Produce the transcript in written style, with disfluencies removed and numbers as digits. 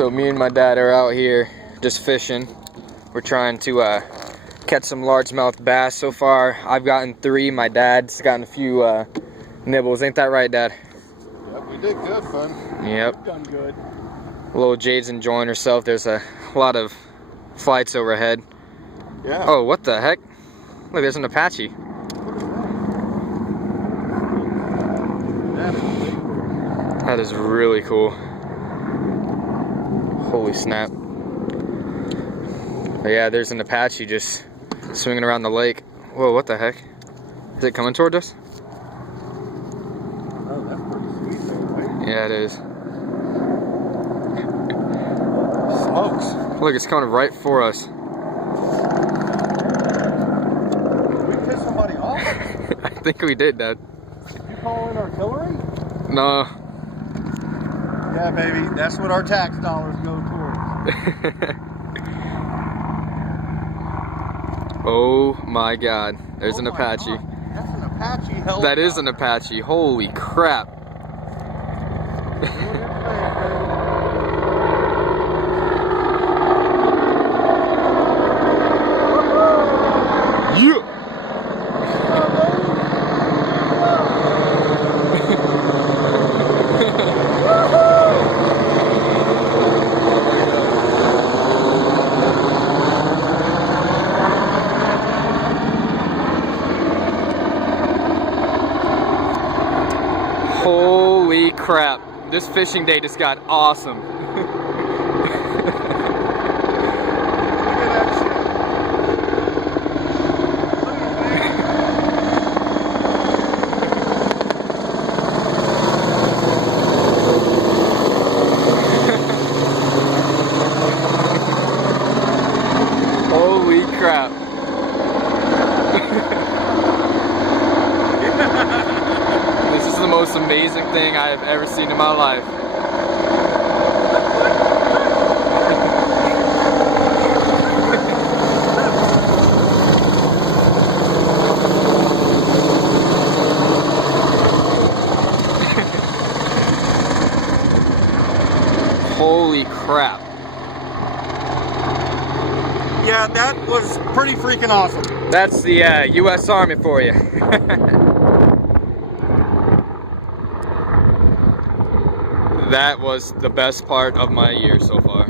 So me and my dad are out here just fishing. We're trying to catch some largemouth bass. So far I've gotten 3. My dad's gotten a few nibbles. Ain't that right, Dad? Yep, we did good, fun. Yep. We've done good. Little Jade's enjoying herself. There's a lot of flights overhead. Yeah. Oh, what the heck? Look, there's an Apache. That is really cool. Holy snap. But yeah, there's an Apache just swinging around the lake. Whoa, what the heck? Is it coming toward us? Oh, that's pretty sweet though, right? Yeah, it is. Smokes. Look, it's coming right for us. Did we piss somebody off? I think we did, Dad. You call in artillery? No. Yeah, baby. That's what our tax dollars go towards. Oh my God. There's an my Apache. God. That's an Apache helicopter. That is an Apache. Holy crap. Yeah. Holy crap. This fishing day just got awesome. Look at that shit. Holy crap. This is the most amazing thing I have ever seen in my life. Holy crap. Yeah, that was pretty freaking awesome. That's the U.S. Army for you. That was the best part of my year so far.